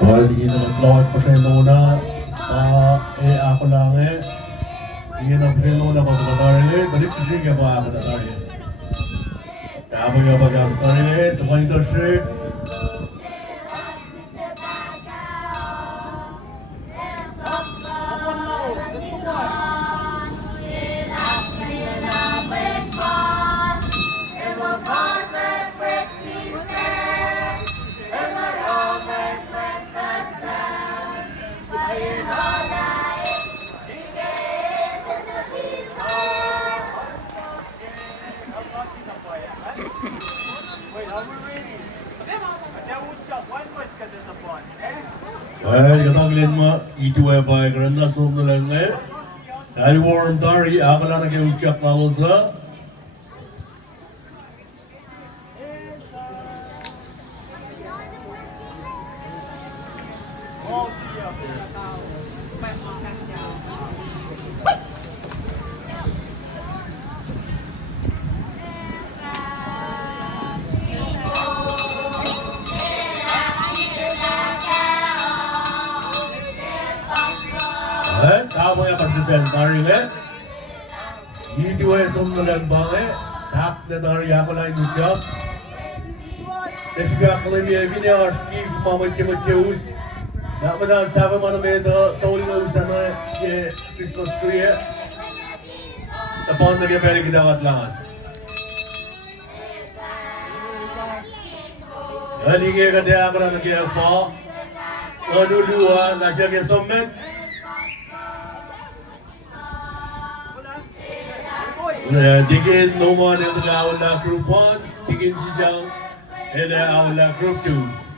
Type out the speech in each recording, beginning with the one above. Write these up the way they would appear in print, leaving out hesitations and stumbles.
Hindi naman pa siya muna. Ako lang Hindi na siya muna pagkatari. Balik siya pa ako natari. Tapos nga pagkatari. Tumayin ka siya. Katanggalin mo, itu ay karena sunod lang Dahil warm dari, ako lang nag-ucap na sa Tama yung pagsisendaring Dito ay sumulang bang Tak na dari ako lang yung job Kasi kaya kalimia video Steve mamachi-machi-us Dapat na stava mana medo Tawli na usan na Christmas tree Tapon na kaya pwede kidakat langan Hindi kaya kaya ako lang kaya sa Naduluwa na siya kaya summit Digin Noman and the Aula Group 1, Digin Sisang and the Aula Group 2.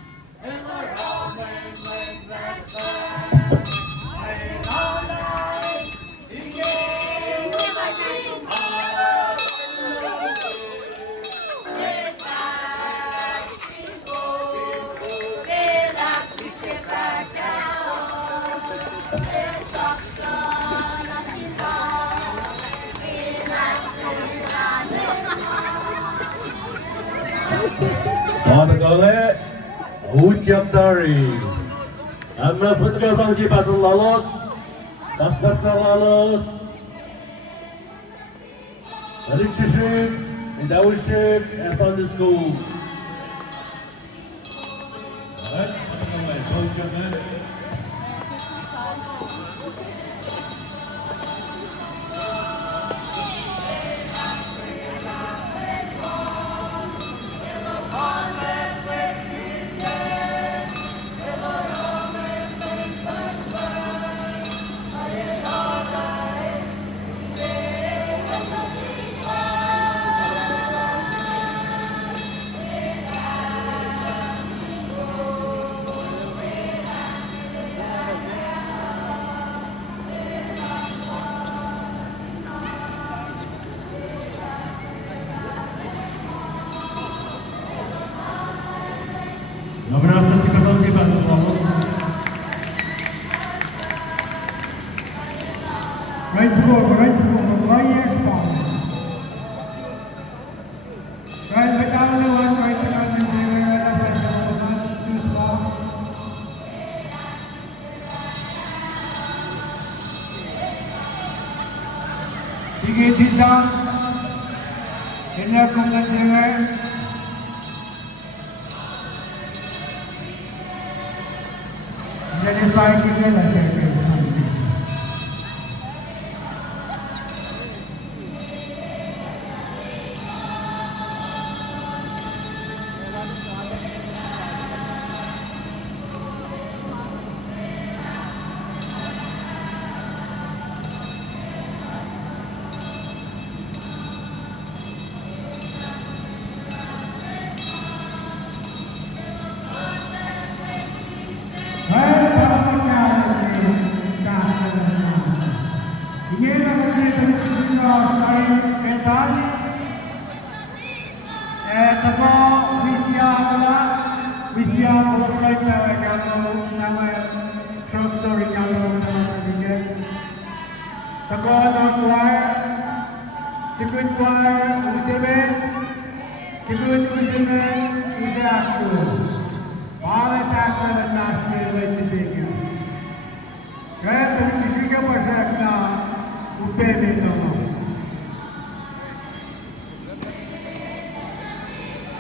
Matagale, ucap dari. Amnas petugas si pasal lolos, pas lolos. Balik shishik, indawul shik, esan di school. Matagale, ucap Nabarasan si kasal si pasal lolos. Right to go, yes, Paul. Right, but down the one, right to come and say, Tingin sisang, hindi akong nagsinger. Jadi saya kira lah saya kisah. Visya terus lain kalau nama short story kalau nama Tagal choir, the good choir, Usemen, the good Usemen, Useaktu. Para takkan nasib pasyak na upeme ito.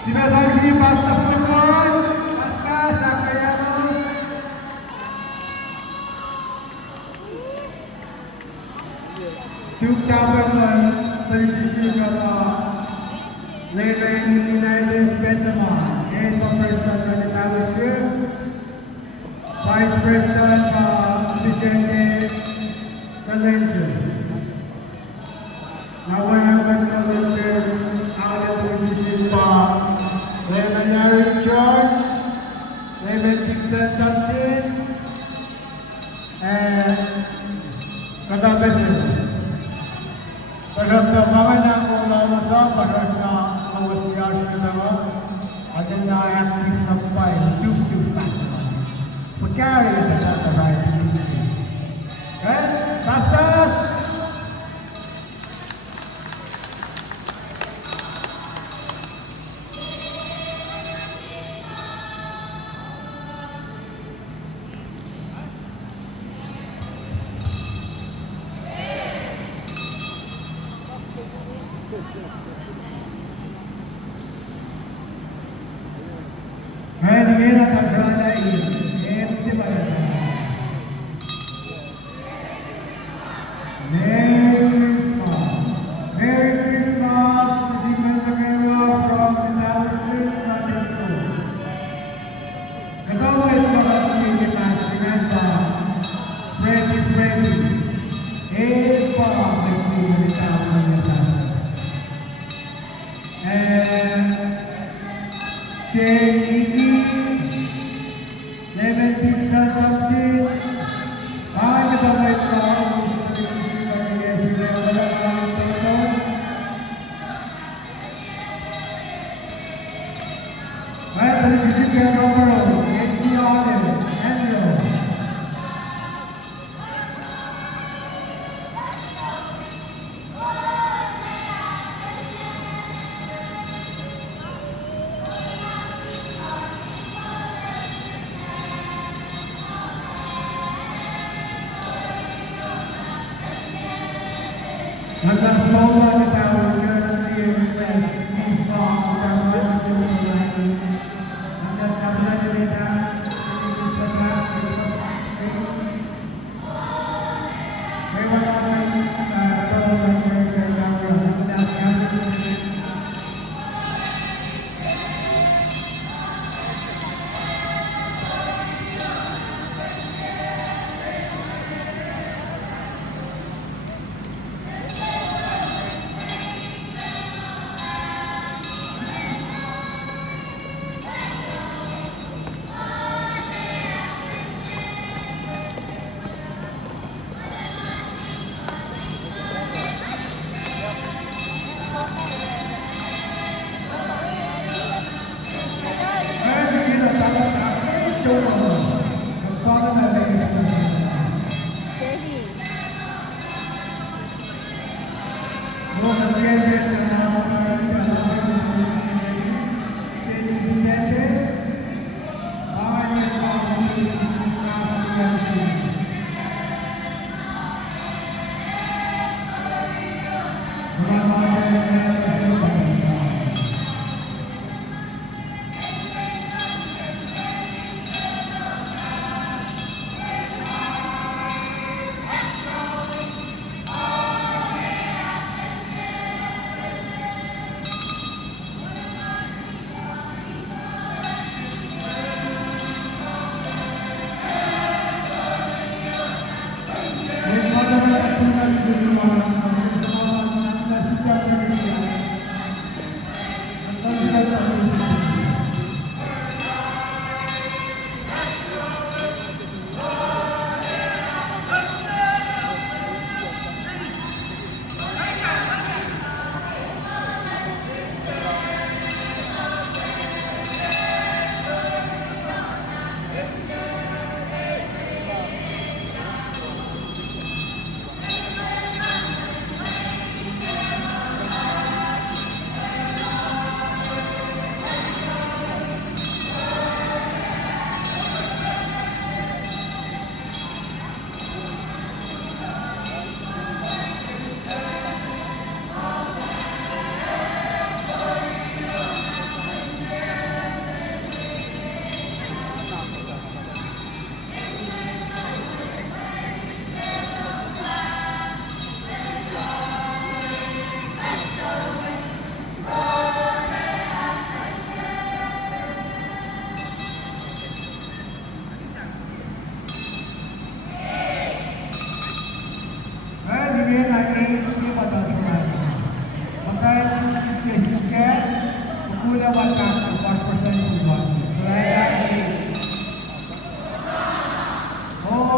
Sinasaksi basta Pulcos, basta sa Kayanos. Duke Tapperman, the decision of Levin United Benzema, and for President of the Township, Vice President Vicente Valencia. Now I have a Mr. Alan Luispa, Lemon Larry George, Lemon Dixon Thompson, and Kadabeses. Pasal tabangan ng kung sa pasal na kawas niya siya naman, at then na active na pa yung tooth festival. Pagkari at the right to do so. Okay? Bastas! Ngayon, ngayon ang pagsalita Merry Christmas! Merry Christmas! This is Mentamero from the Township Sunday School. Katawa ito mga pagkikitas, pinasa, Freddy, pa nagsigalitaw ng yasan. And J.E.E. Lemon Dixon Thompson, katabay pa ang Nagkaslowa na tao Church here request is from Government of the United Nagkaslowa na tao may wala na Government Church and Government Thank you.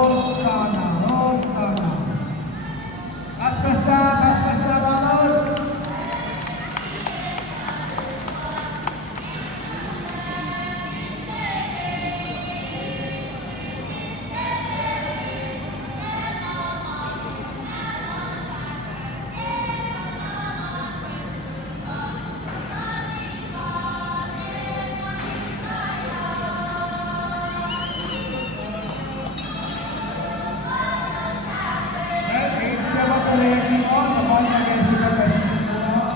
Rosana, Rosana. Pas pesta, vamos. Siapa boleh kita, teman yang sudah kasih semua.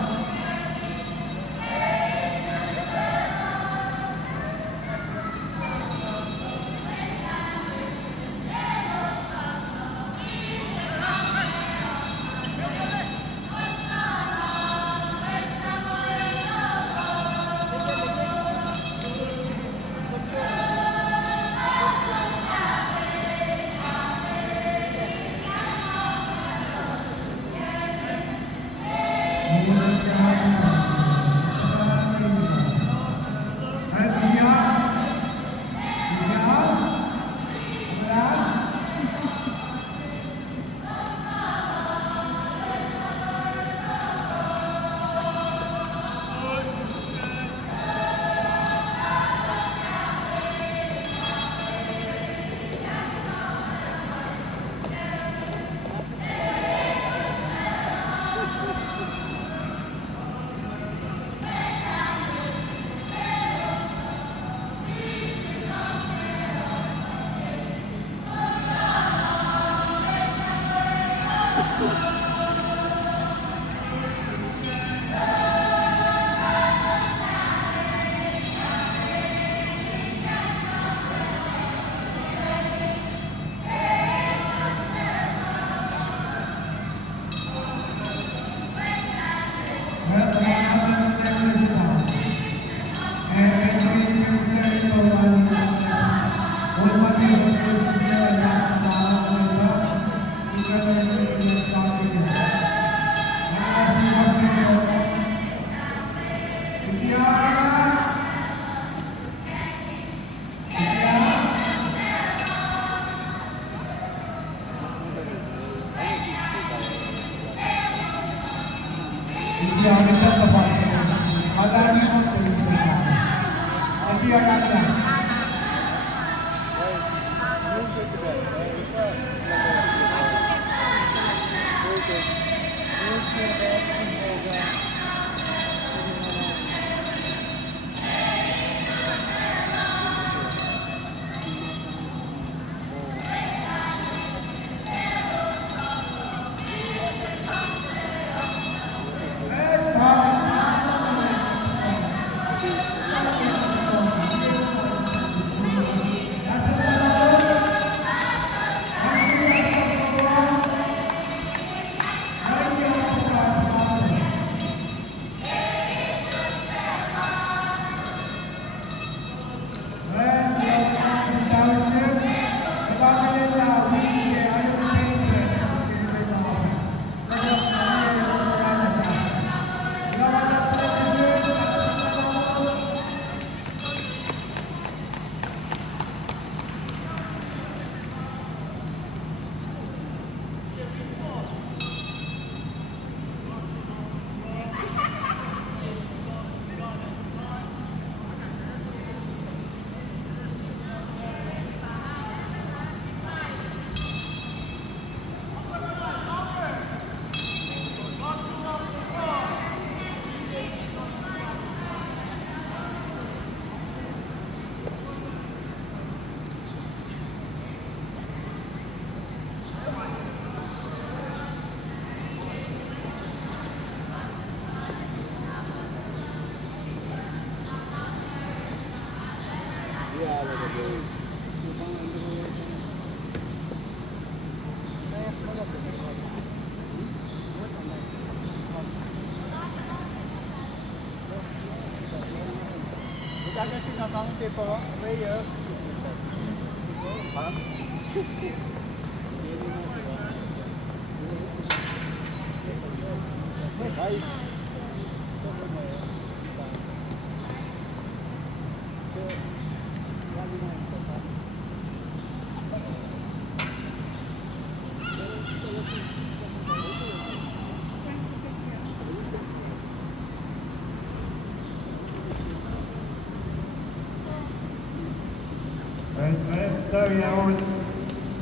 Daryawan,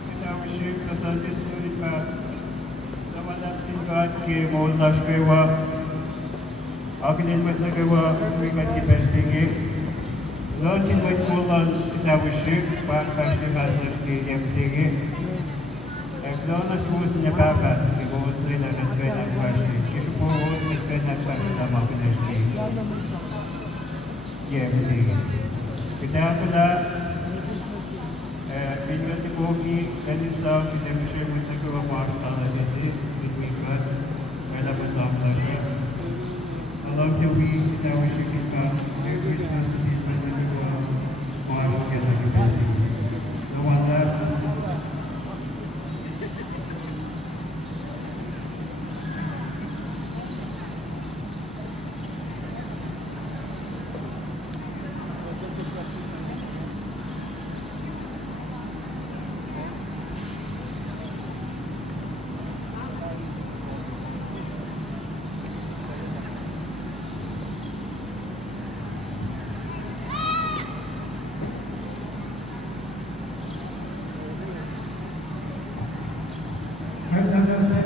kitawishim kasatis nurika, namanapsin ka at kimo lashkewa, akinin mat nagawa, wikat kipensingi, lochin mat kulan kitawishim, pakashim hasash ki yamsingi, Ekdona sus niya papa, kibos rin ang natkay ng fashi, kisupos natkay ng fashi na mga pinashki. Yamsingi. Kita pala, Finland Tifogi, Lenin South, Kinemisher, Muntakuwa, Mars, Sana Sasi, Bitmikat, Kala Pasam Lasha. Alam siya kita wishing kita, every specific Muntakuwa, Mars, Kala Kibasi. Nawala, Right, understand?